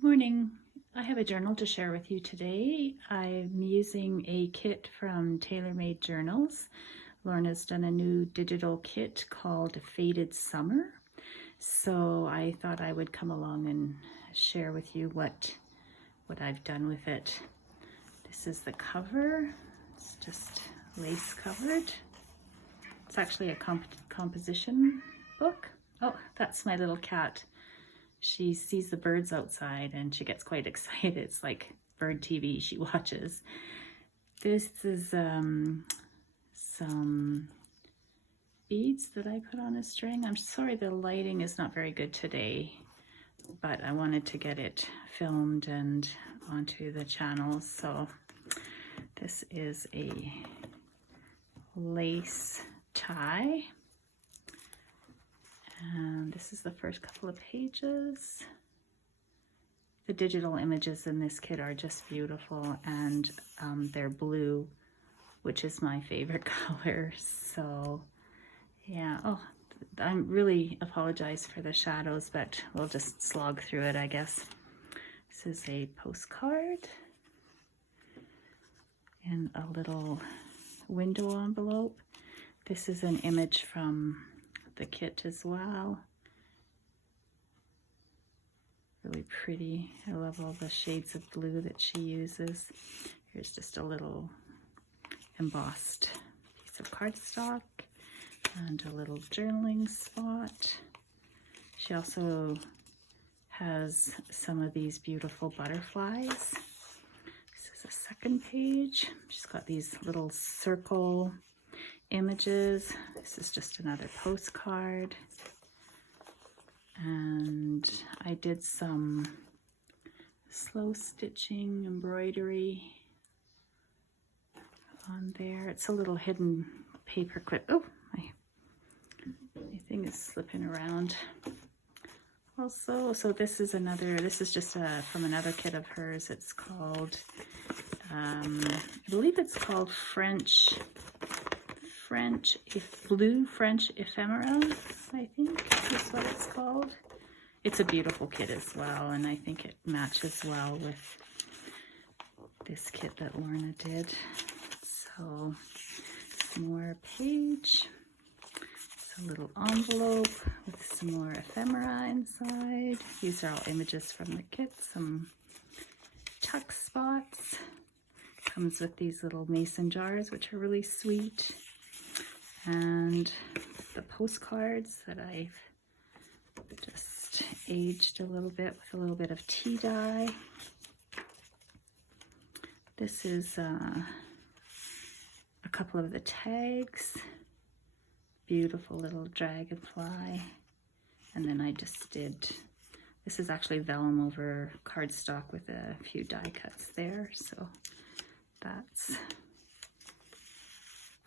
Good morning. I have a journal to share with you today. I'm using a kit from Taylor Made Journals. Lorna's done a new digital kit called Faded Summer. So I thought I would come along and share with you what I've done with it. This is the cover. It's just lace covered. It's actually a composition book. Oh, that's my little cat. She sees the birds outside and she gets quite excited. It's like bird TV she watches. This is some beads that I put on a string. I'm sorry the lighting is not very good today, but I wanted to get it filmed and onto the channel. So this is a lace tie. And this is the first couple of pages. The digital images in this kit are just beautiful, and they're blue, which is my favorite color. So yeah, oh, I really apologize for the shadows, but we'll just slog through it, I guess. This is a postcard and a little window envelope. This is an image from the kit as well. Really pretty. I love all the shades of blue that she uses. Here's just a little embossed piece of cardstock and a little journaling spot. She also has some of these beautiful butterflies. This is the second page. She's got these little circle images. This is just another postcard, and I did some slow stitching embroidery on there. It's a little hidden paper clip. Oh, my thing is slipping around. Also, so this is just from another kit of hers. It's called I believe it's called Blue French Ephemera, I think is what it's called. It's a beautiful kit as well, and I think it matches well with this kit that Lorna did. So, some more page. It's a little envelope with some more ephemera inside. These are all images from the kit, some tuck spots. Comes with these little mason jars, which are really sweet. And the postcards that I've just aged a little bit with a little bit of tea dye. This is a couple of the tags. Beautiful little dragonfly. And then I just did, this is actually vellum over cardstock with a few die cuts there. So that's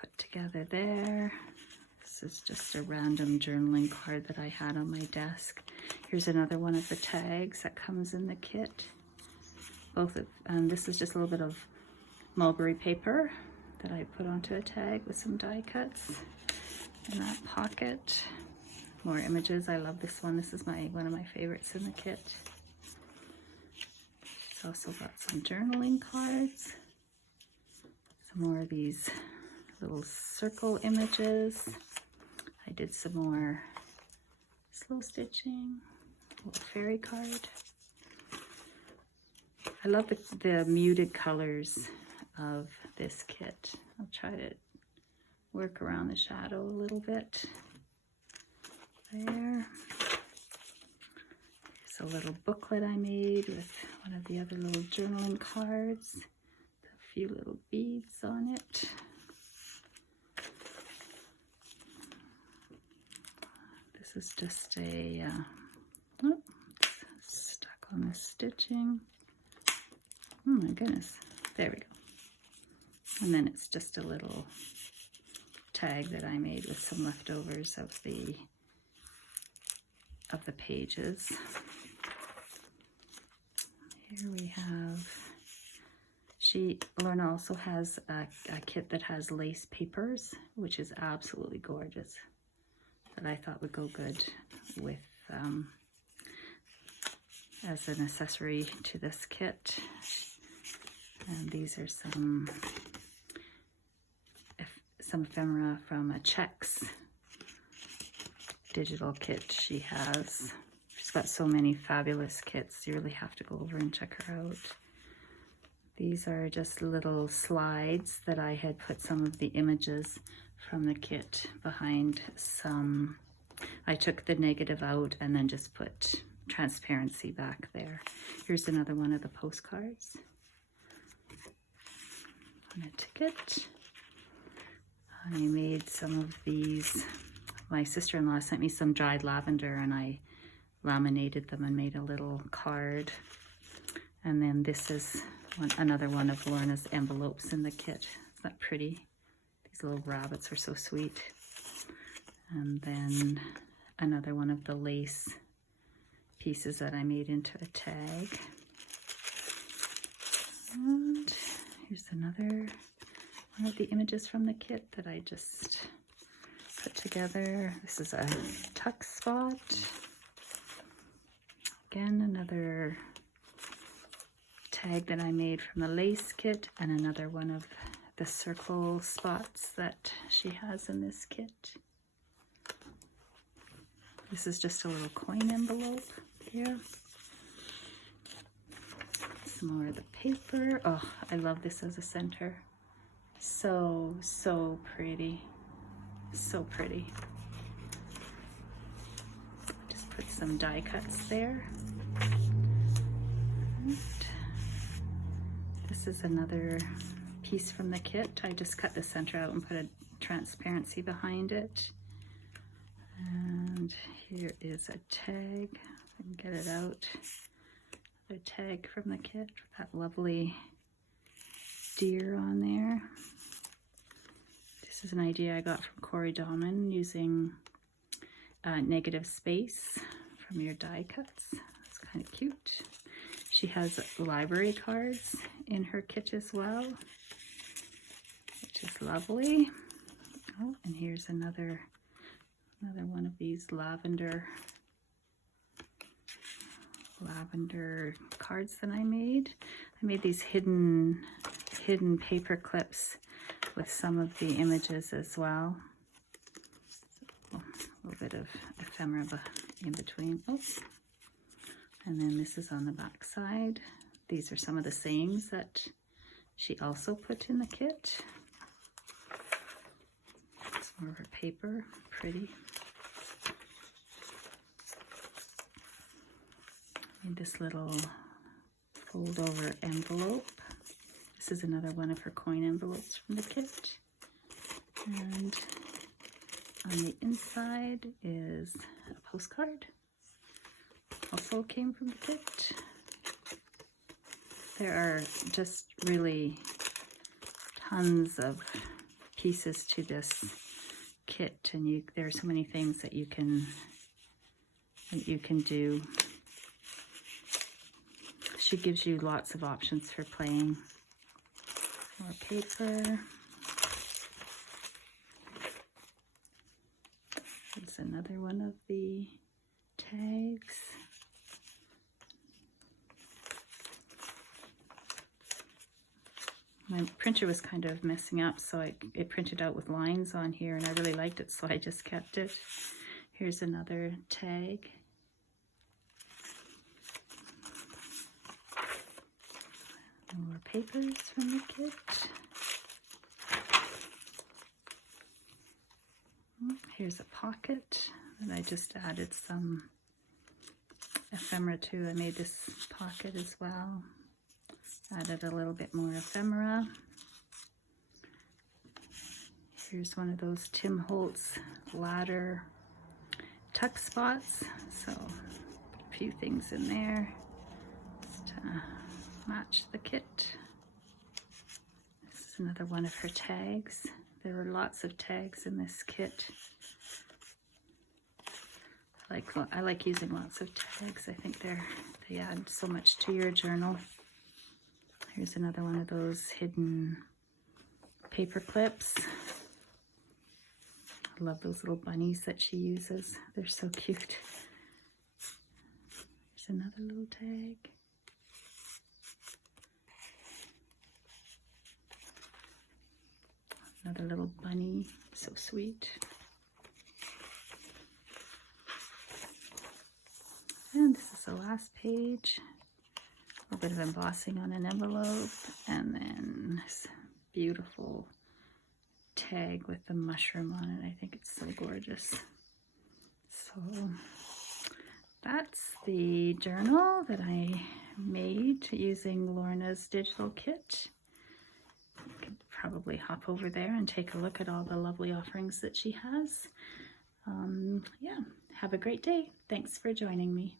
put together there. This is just a random journaling card that I had on my desk. Here's another one of the tags that comes in the kit. This is just a little bit of mulberry paper that I put onto a tag with some die cuts. In that pocket, more images. I love this one. This is one of my favorites in the kit. It's also got some journaling cards. Some more of these little circle images. I did some more slow stitching, a little fairy card. I love the muted colors of this kit. I'll try to work around the shadow a little bit. There. Here's a little booklet I made with one of the other little journaling cards. A few little beads on it. This is just a, it's stuck on the stitching. Oh my goodness, there we go. And then it's just a little tag that I made with some leftovers of the pages. Here we have, Lorna also has a kit that has lace papers, which is absolutely gorgeous, that I thought would go good with as an accessory to this kit. And these are some ephemera from a Chex digital kit she has. She's got so many fabulous kits. You really have to go over and check her out. These are just little slides that I had put some of the images from the kit behind some. I took the negative out and then just put transparency back there. Here's another one of the postcards. And a ticket. I made some of these. My sister-in-law sent me some dried lavender and I laminated them and made a little card. And then this is another one of Lorna's envelopes in the kit. Isn't that pretty? These little rabbits are so sweet. And then another one of the lace pieces that I made into a tag. And here's another one of the images from the kit that I just put together. This is a tuck spot. Again, another tag that I made from the lace kit, and another one of the circle spots that she has in this kit. This is just a little coin envelope here. Some more of the paper. Oh, I love this as a center. So, so pretty. So pretty. Just put some die cuts there. And this is another piece from the kit. I just cut the center out and put a transparency behind it. And here is a tag. I can get it out. A tag from the kit. That lovely deer on there. This is an idea I got from Corey Dahman using negative space from your die cuts. It's kind of cute. She has library cards in her kit as well, which is lovely. Oh, and here's another one of these lavender cards that I made. I made these hidden paper clips with some of the images as well. So, a little bit of ephemera in between. Oh. And then this is on the back side. These are some of the sayings that she also put in the kit. It's more of her paper, pretty. And this little fold over envelope. This is another one of her coin envelopes from the kit. And on the inside is a postcard. Also came from the kit. There are just really tons of pieces to this kit, and there are so many things that you can do. She gives you lots of options for playing. More paper. Here's another one of the tags. My printer was kind of messing up, so it printed out with lines on here, and I really liked it, so I just kept it. Here's another tag. More papers from the kit. Here's a pocket that I just added some ephemera to. I made this pocket as well. Added a little bit more ephemera. Here's one of those Tim Holtz ladder tuck spots. So put a few things in there just to match the kit. This is another one of her tags. There were lots of tags in this kit. I like using lots of tags. I think they add so much to your journal. Here's another one of those hidden paper clips. I love those little bunnies that she uses. They're so cute. There's another little tag. Another little bunny, so sweet. And this is the last page. A little bit of embossing on an envelope, and then this beautiful tag with the mushroom on it. I think it's so gorgeous. So that's the journal that I made using Lorna's digital kit. You can probably hop over there and take a look at all the lovely offerings that she has. Yeah, have a great day. Thanks for joining me.